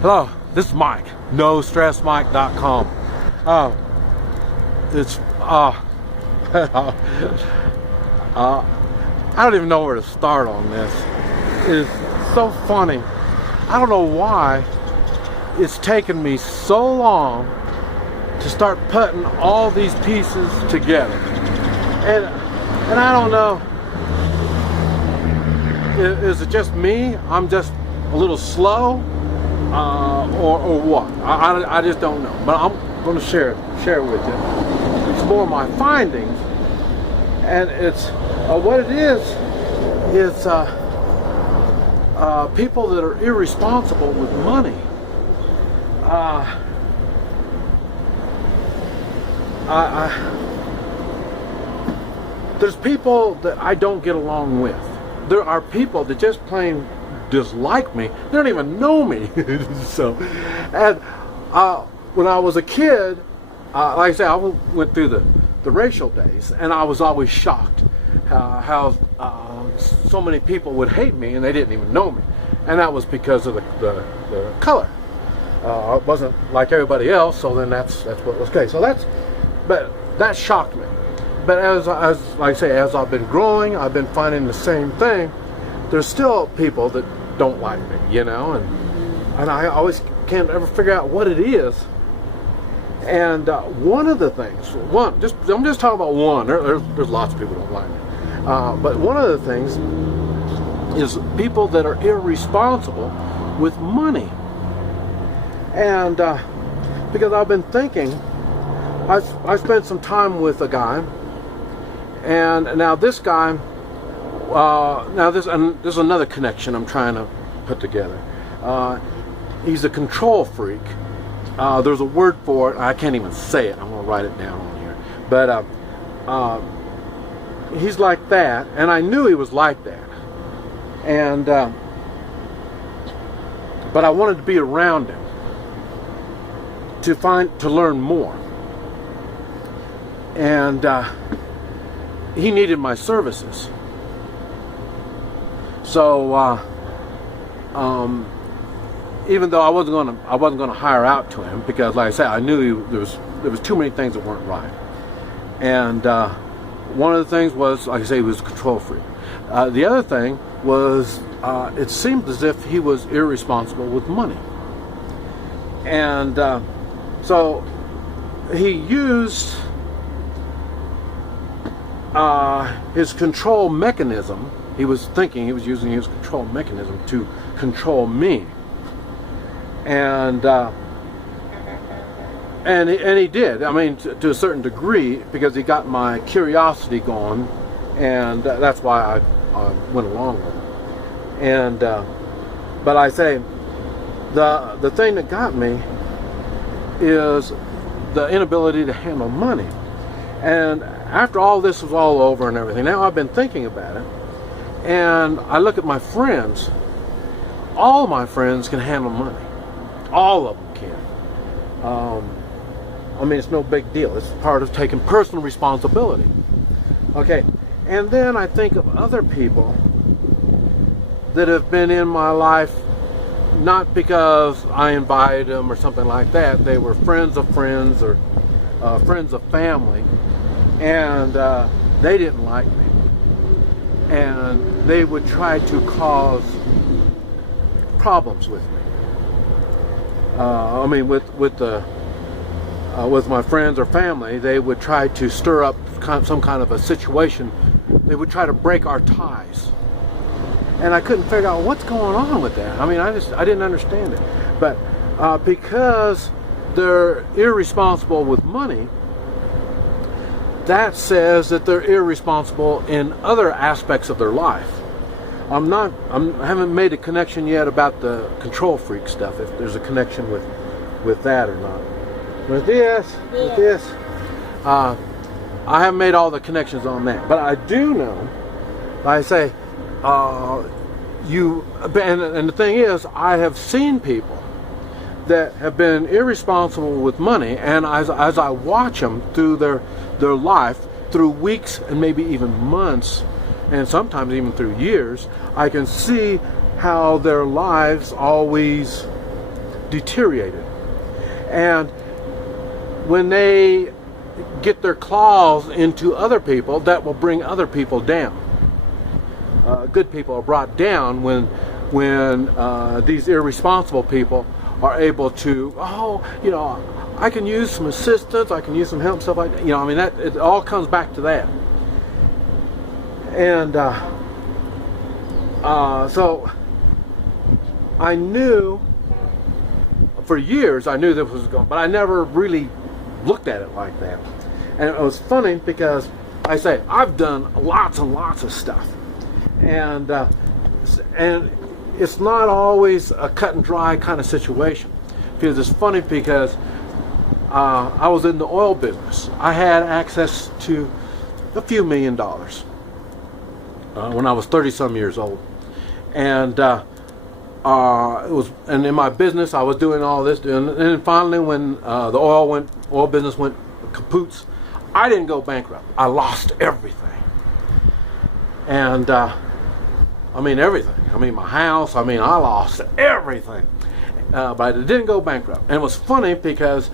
Hello, this is Mike, NoStressMike.com. I don't even know where to start on this. It's so funny. I don't know why it's taken me so long to start putting all these pieces together. And I don't know, is it just me? I'm just a little slow, or what? I just don't know. But I'm going to share it with you. It's more of my findings, and it's what it is people that are irresponsible with money. There's people that I don't get along with. There are people that just plain dislike me. They don't even know me. So, and when I was a kid, like I say, I went through the racial days, and I was always shocked how so many people would hate me and they didn't even know me, and that was because of the color. I wasn't like everybody else, so then that's what was okay. So that shocked me. But as like I say, as I've been growing, I've been finding the same thing. There's still people that don't like me, you know, and I always can't ever figure out what it is. And one of the things, I'm just talking about one. There's lots of people who don't like me, but one of the things is people that are irresponsible with money. And because I've been thinking, I spent some time with a guy, and now this guy, this is another connection I'm trying to put together. He's a control freak. There's a word for it. I can't even say it. I'm going to write it down on here. But he's like that, and I knew he was like that. And but I wanted to be around him to learn more. And he needed my services. So even though I wasn't gonna hire out to him, because like I said, I knew there was too many things that weren't right. And one of the things was, like I say, he was a control freak. The other thing was, it seemed as if he was irresponsible with money. And so he used his control mechanism. He was thinking he was using his control mechanism to control me. And he did. I mean, to a certain degree, because he got my curiosity going, and that's why I went along with it. And but I say, the thing that got me is the inability to handle money. And after all this was all over and everything, now I've been thinking about it, and I look at my friends. All my friends can handle money. All of them can. I mean, it's no big deal. It's part of taking personal responsibility. Okay, and then I think of other people that have been in my life not because I invited them or something like that. They were friends of friends or friends of family, and they didn't like me. And they would try to cause problems with me. I mean, with my friends or family, they would try to stir up some kind of a situation. They would try to break our ties, and I couldn't figure out what's going on with that. I mean, I didn't understand it. But because they're irresponsible with money, that says that they're irresponsible in other aspects of their life. I haven't made a connection yet about the control freak stuff, if there's a connection with that or not. With this, I haven't made all the connections on that. But I do know, like I say, and the thing is, I have seen people that have been irresponsible with money, and as I watch them through their life, through weeks and maybe even months, and sometimes even through years, I can see how their lives always deteriorated. And when they get their claws into other people, that will bring other people down. Good people are brought down when these irresponsible people are able to, I can use some assistance, I can use some help, stuff like that. I mean, that it all comes back to that. And so I knew for years, I knew this was going, but I never really looked at it like that. And it was funny because I say I've done lots and lots of stuff, and it's not always a cut and dry kind of situation. Because it's funny because I was in the oil business. I had access to a few $1 million when I was 30-some years old, and and in my business I was doing all this, and then finally when the oil business went kapoots, I didn't go bankrupt. I lost everything, and I mean everything. I mean my house. I mean I lost everything, but I didn't go bankrupt. And it was funny because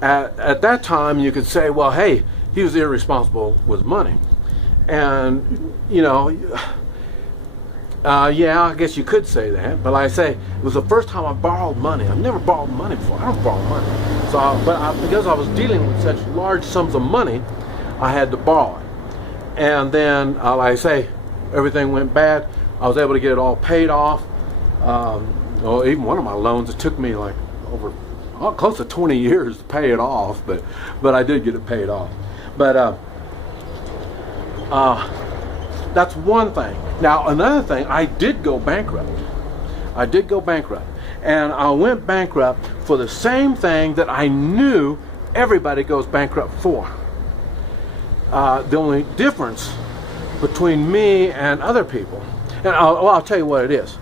at that time you could say, well, hey, he was irresponsible with money, and yeah, I guess you could say that, but like I say, it was the first time I borrowed money. I've never borrowed money before. I don't borrow money. So, because I was dealing with such large sums of money, I had to borrow it. And then, like I say, everything went bad. I was able to get it all paid off. Even one of my loans, it took me like over close to 20 years to pay it off, but I did get it paid off. But that's one thing. Now, another thing, I did go bankrupt. And I went bankrupt for the same thing that I knew everybody goes bankrupt for. The only difference between me and other people, and I'll tell you what it is.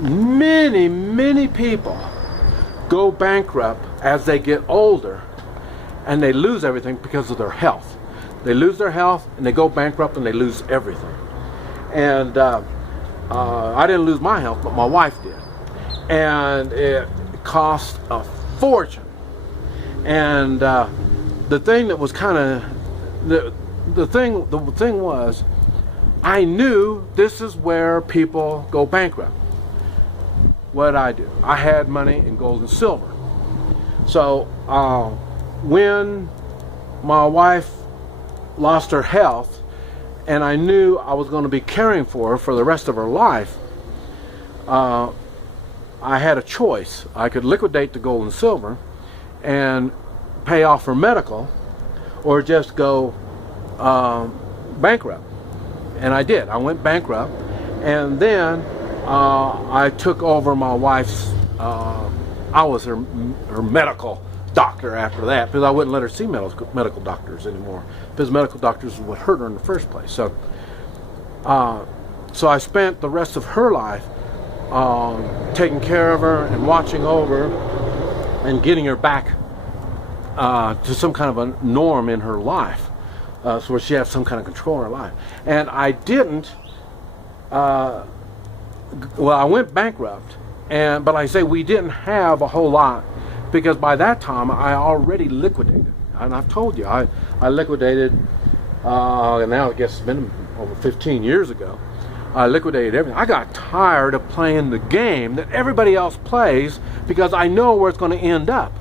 Many people go bankrupt as they get older, and they lose everything because of their health. They lose their health, and they go bankrupt, and they lose everything. And I didn't lose my health, but my wife did. And it cost a fortune. And the thing that was kind of, the thing was, I knew this is where people go bankrupt. What did I do? I had money in gold and silver. So when my wife lost her health, and I knew I was going to be caring for her for the rest of her life, I had a choice. I could liquidate the gold and silver and pay off her medical, or just go bankrupt. And I did. I went bankrupt, and then I took over my wife's, I was her medical doctor after that, because I wouldn't let her see medical doctors anymore, because medical doctors would hurt her in the first place. So I spent the rest of her life taking care of her and watching over and getting her back to some kind of a norm in her life, so where she has some kind of control in her life. And I didn't, I went bankrupt, but like I say, we didn't have a whole lot, because by that time I already liquidated. And I've told you, I liquidated, and now I guess it's been over 15 years ago, I liquidated everything. I got tired of playing the game that everybody else plays, because I know where it's going to end up.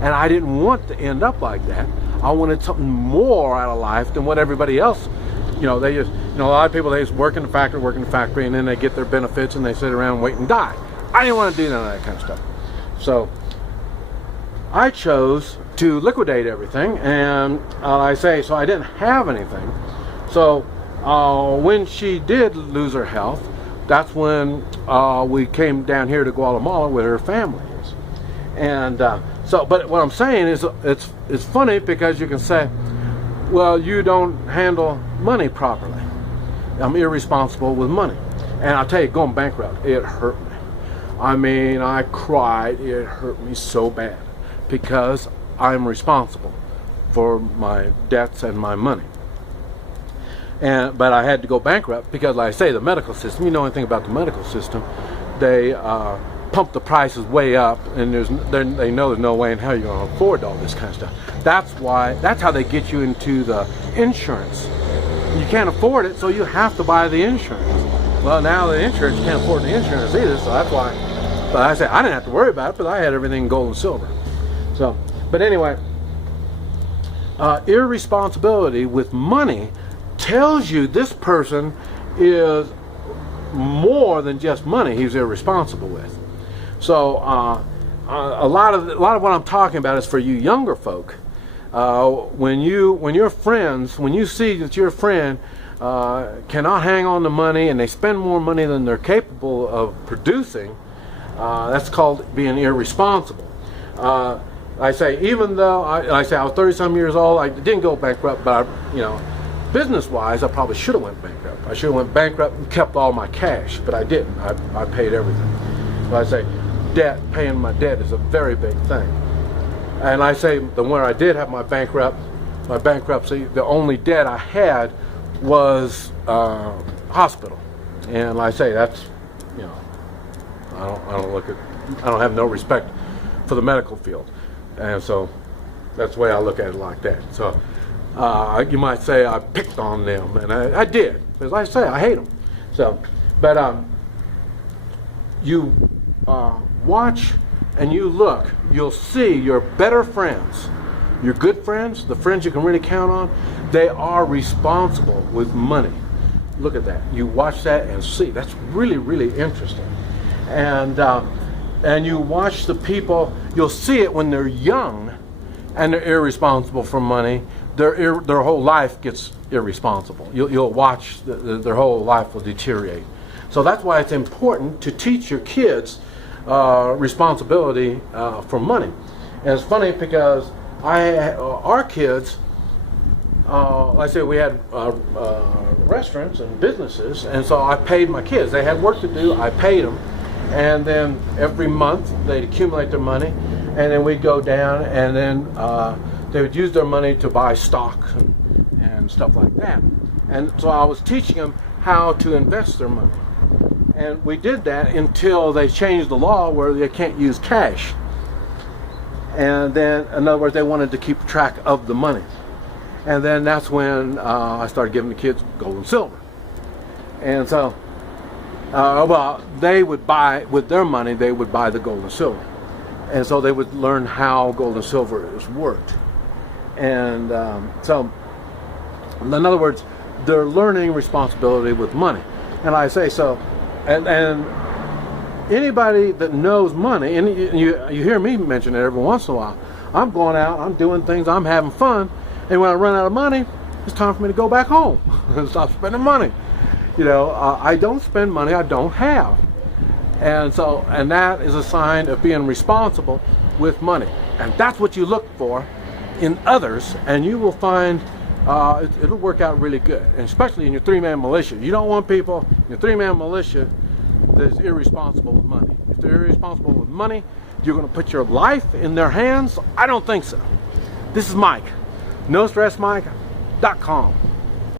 And I didn't want to end up like that. I wanted something more out of life than what everybody else, they just, a lot of people, they just work in the factory, and then they get their benefits and they sit around and wait and die. I didn't want to do none of that kind of stuff. So I chose to liquidate everything, and I didn't have anything. So when she did lose her health, that's when we came down here to Guatemala where her family is. And but what I'm saying is, it's funny, because you can say, well, you don't handle money properly. I'm irresponsible with money. And I'll tell you, going bankrupt, it hurt me. I mean, I cried. It hurt me so bad, because I'm responsible for my debts and my money. But I had to go bankrupt because, like I say, the medical system, you know anything about the medical system, they pump the prices way up, and they know there's no way in hell you're going to afford all this kind of stuff. That's how they get you into the insurance. You can't afford it, so you have to buy the insurance. Well, now the insurance, you can't afford the insurance either, so that's why. But I said I didn't have to worry about it, but I had everything in gold and silver. So, but anyway, irresponsibility with money tells you this person is more than just money he's irresponsible with. So a lot of what I'm talking about is for you younger folk. When your friends, when you see that your friend cannot hang on to money and they spend more money than they're capable of producing, that's called being irresponsible. I say, even though I say I was 30-some years old, I didn't go bankrupt, but business-wise, I probably should have went bankrupt. I should have went bankrupt and kept all my cash, but I didn't. I paid everything. So I say, paying my debt is a very big thing. And I say, when I did have my bankruptcy, the only debt I had was hospital. And I say that's, I don't have no respect for the medical field, and so that's the way I look at it like that. So you might say I picked on them, and I did, because I say I hate them. So, but you watch and you look, you'll see your better friends, your good friends, the friends you can really count on, they are responsible with money. Look at that. You watch that and see. That's really, really interesting. And you watch the people, you'll see it when they're young and they're irresponsible for money. Their whole life gets irresponsible. You'll watch their whole life will deteriorate. So that's why it's important to teach your kids responsibility for money. And it's funny because our kids, like I said, we had restaurants and businesses, and so I paid my kids. They had work to do, I paid them. And then every month they'd accumulate their money, and then we'd go down, and then they would use their money to buy stocks and stuff like that. And so I was teaching them how to invest their money. And we did that until they changed the law where they can't use cash. And then, in other words, they wanted to keep track of the money. And then that's when I started giving the kids gold and silver. And so, well, they would buy, with their money, they would buy the gold and silver. And so they would learn how gold and silver is worked. And so, in other words, they're learning responsibility with money. And I say so, and anybody that knows money, and you hear me mention it every once in a while, I'm going out, I'm doing things, I'm having fun, and when I run out of money, it's time for me to go back home and stop spending money. I don't spend money I don't have. And so, and that is a sign of being responsible with money. And that's what you look for in others, and you will find it'll work out really good, and especially in your three-man militia. You don't want people in your three-man militia that's irresponsible with money. If they're irresponsible with money, you're going to put your life in their hands? I don't think so. This is Mike, NoStressMike.com.